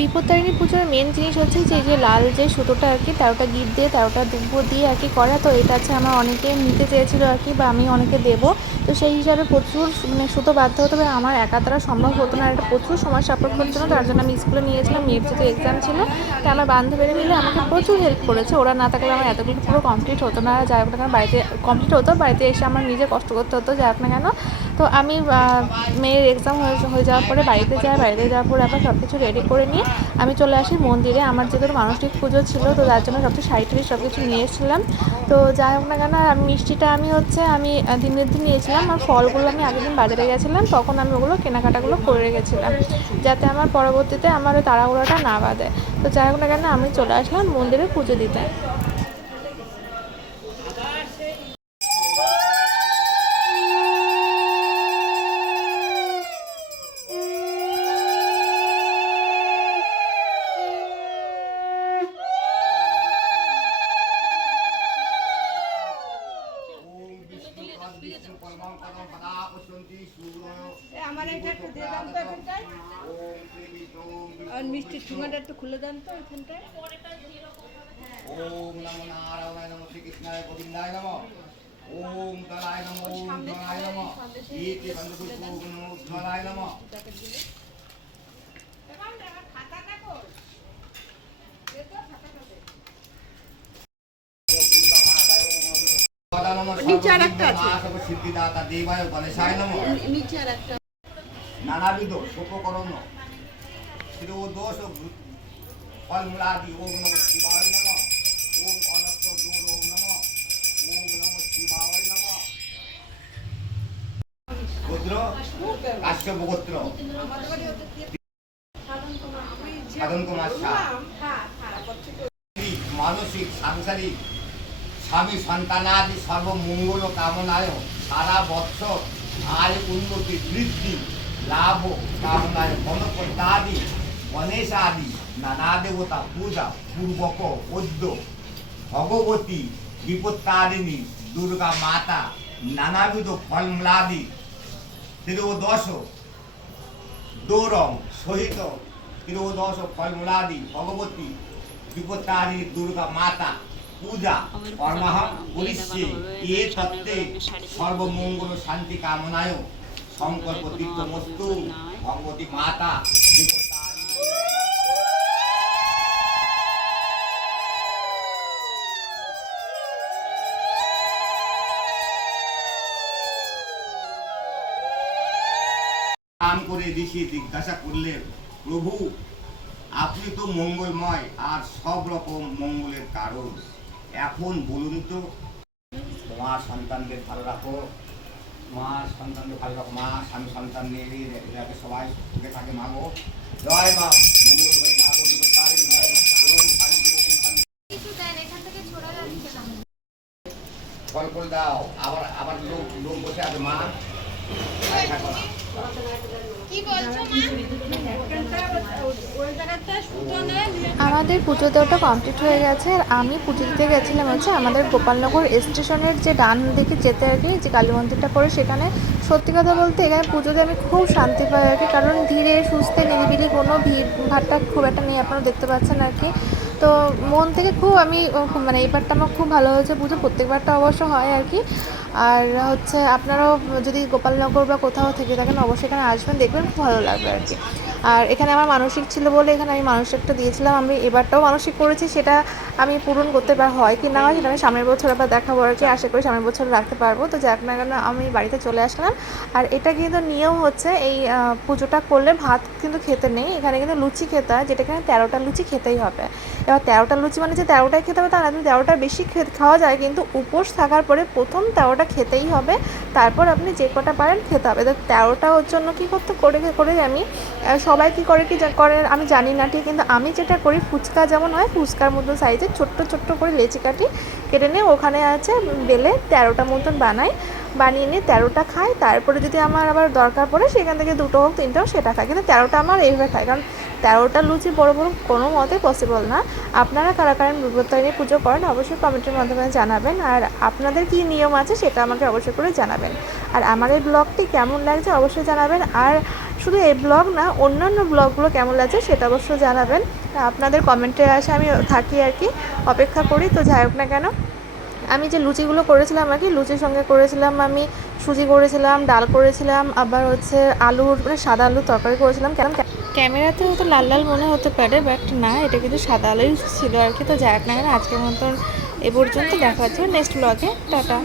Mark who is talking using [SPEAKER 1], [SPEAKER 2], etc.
[SPEAKER 1] বিপত্তারিণী পুজোর মেন জিনিস হচ্ছে যে যে লাল যে সুতোটা আর কি তেরোটা গিট দিয়ে তেরোটা দুব্বো দিয়ে আর কি করা। তো এটা হচ্ছে আমার অনেকে নিতে চেয়েছিল আর কি, বা আমি অনেকে দেবো। তো সেই হিসাবে প্রচুর মানে সুতো বাধ্য হতো হবে। আমার একা দ্বারা সম্ভব হতো না। এটা প্রচুর সময় সাপেক্ষ হচ্ছিল তার জন্য আমি স্কুলে নিয়েছিলাম, মেয়ের যেহেতু এক্সাম ছিল। তাই আমার বান্ধবীরা মিলে আমাকে প্রচুর হেল্প করেছে। ওরা না থাকলে আমার এতগুলো পুরো কমপ্লিট হতো না। যাই হোক না বাড়িতে কমপ্লিট হতো। বাড়িতে এসে আমার নিজে কষ্ট করতে হতো, যাই হোক না কেন। তো আমি মেয়ের এক্সাম হয়ে যাওয়ার পরে বাড়িতে যাই, বাড়িতে যাওয়ার পরে আবার সব কিছু রেডি করে নিয়ে আমি চলে আসি মন্দিরে। আমার যেহেতু মানসিক পুজো ছিল, তো তার জন্য সব কিছু শাড়ি সব কিছু নিয়েছিলাম তো যাই হোক না কেন আমি মিষ্টিটা আমি হচ্ছে, আমি দিনের দিন নিয়েছিলাম। আর ফলগুলো আমি আগের দিন বাজারে গেছিলাম, তখন আমি ওগুলো কেনাকাটাগুলো করে রেখেছিলাম যাতে আমার পরবর্তীতে আমার ওই তাড়াহুড়াটা না বাঁধে। তো যাই হোক না কেন, আমি চলে আসলাম মন্দিরে পুজো দিতে।
[SPEAKER 2] আমার এটা একটু দিয়ে দাম তো এখানটায়। আর মিষ্টির ঠুঙাটা একটু খুলে দেন তো এখানটায়।
[SPEAKER 3] ওম নমো নারায়ণায় নমো শ্রীকৃষ্ণায় গোবিন্দায় নমো। ওম তলায় নমো ওম তলায় নমো। ইতি বন্ধুপুষ্প নমো তলায় নমো।
[SPEAKER 2] নিচে আর একটা আছে।
[SPEAKER 3] সিদ্ধিদাতা দেবায় গণেশায় নমো
[SPEAKER 2] নিচে আর একটা
[SPEAKER 3] নানাবিধ শোককরণ শিরোদোষ ফলমূলাদি ওম নম শিবায় নম। ওম অনক্ত দূর ওম নম। ওম নম শিবায় নম। গোত্র কাশ্যপ গোত্র সাধন কুমার শাহ। মানসিক সাংসারিক স্বামী সন্তানাদি সর্বমঙ্গল কামনায় সারা বৎসর আয় উন্নতি, বৃদ্ধি, লাভ কামনায় গণপত্যাদি গণেশ আদি নানা দেবতা পূজা, পূর্বক পদ্য ভগবতী, বিপত্তারিণী, দুর্গা মাতা, নানাবিধ ফলমূলাদি ত্রিদশ দৌরং সহিত ত্রিদশ ফলমূলাদি, ভগবতী, বিপত্তারিণী, দুর্গা মাতা পূজা কর্মাহ করিষ্যে, এ তত্ত্বে সর্বমঙ্গল শান্তি কামনায় সংকল্প তীর্থমস্তু ভগবতী মাতা নাম করে ঋষি জিজ্ঞাসা করলেন, প্রভু, আপনি তো মঙ্গলময় আর সব রকম মঙ্গলের কারণ। এখন বলুন তো মা সন্তানদের ভালো রাখো মা সন্তানদের ভালো রাখো মা স্বামী সন্তান নিয়ে যাতে সবাই সুখে থাকে মাগো জয় মা মাগো ফল ফল দাও আবার আবার লোক লোক বসে আছে মা।
[SPEAKER 1] আমাদের পুজো দেওয়াটা কমপ্লিট হয়ে গেছে, আর আমি পুজো দিতে গেছিলাম হচ্ছে আমাদের গোপালনগর স্টেশনের যে ডান দিকে যেতে আর কি, যে কালী মন্দিরটা পড়ে সেখানে। সত্যি কথা বলতে এখানে পুজোতে আমি খুব শান্তি পাই আর কি, কারণ ধীরে, সুস্থে, নিরিবিলি কোনো ভিড় ভাট্টা খুব একটা নেই, আপনারা দেখতে পাচ্ছেন আর কি। তো মন থেকে খুব আমি মানে এইবারটা আমার খুব ভালো হয়েছে পুজো, প্রত্যেকবারটা অবশ্য হয় আর কি। আর হচ্ছে আপনারাও যদি গোপালনগর বা কোথাও থেকে থাকেন, অবশ্যই এখানে আসবেন, দেখবেন খুব ভালো লাগবে আর কি। আর এখানে আমার মানসিক ছিল বলে এখানে আমি মানসিকটা দিয়েছিলাম, আমি এবারটাও মানসিক করেছি, সেটা আমি পূরণ করতে পার হয় কি না হয় সেটা আমি সামনের বছর আবার দেখাবো আর কি, আশা করি সামনের বছর রাখতে পারব। তো যাক না কেন, আমি বাড়িতে চলে আসলাম। আর এটা কিন্তু নিয়ম হচ্ছে এই পুজোটা করলে ভাত কিন্তু খেতে নেই, এখানে কিন্তু লুচি খেতে হয়, যেটা এখানে তেরোটা লুচি খেতেই হবে। এবার তেরোটা লুচি মানে যে তেরোটাই খেতে হবে তা না তুমি তেরোটার বেশি খাওয়া যায়, কিন্তু উপোস থাকার পরে প্রথম তেরোটা খেতেই হবে, তারপর আপনি যে কটা পারেন খেতে হবে। তো তেরোটা ওর জন্য কী করতে, করে করে আমি সবাই কী করে কি করে আমি জানি না ঠিক, কিন্তু আমি যেটা করি, ফুচকা যেমন হয়, ফুচকার মতো সাইজে ছোট্ট ছোট্ট করে লেচি কাটি কেটে নিয়ে ওখানে আছে, বেলে তেরোটা মতন বানাই, বানিয়ে নিয়ে তেরোটা খাই। তারপরে যদি আমার আবার দরকার পড়ে, সেখান থেকে দুটো হোক, তিনটে হোক, সেটা খাই। কিন্তু তেরোটা আমার এইভাবে খাই। কারণ তেরোটা লুচি বড় বড় কোনো মতে পসিবল না। আপনারা কারা কারা বিপত্তারিণী পুজো করেন অবশ্যই কমেন্টের মাধ্যমে জানাবেন। আর আপনাদের কি নিয়ম আছে সেটা আমাকে অবশ্যই করে জানাবেন। আর আমার এই ব্লগটি কেমন লাগছে অবশ্যই জানাবেন। আর শুধু এই ব্লগ না, অন্যান্য ব্লগগুলো কেমন লাগছে সেটা অবশ্যই জানাবেন। আপনাদের কমেন্টে আসে আমি থাকি আর কি, অপেক্ষা করি। তো যাই হোক না কেন, আমি যে লুচিগুলো করেছিলাম আর কি, লুচির সঙ্গে করেছিলাম আমি, সুজি করেছিলাম, ডাল করেছিলাম, আবার হচ্ছে আলুর মানে সাদা আলুর তরকারি করেছিলাম। কেন ক্যামেরাতে হয়তো লাল লাল মনে হতে পারে বাট না, এটা কিন্তু সাদা আলোই ছিল আর কি। তো যাই না আজকের মতন এ পর্যন্ত দেখা হচ্ছে নেক্সট ব্লগে টাটা।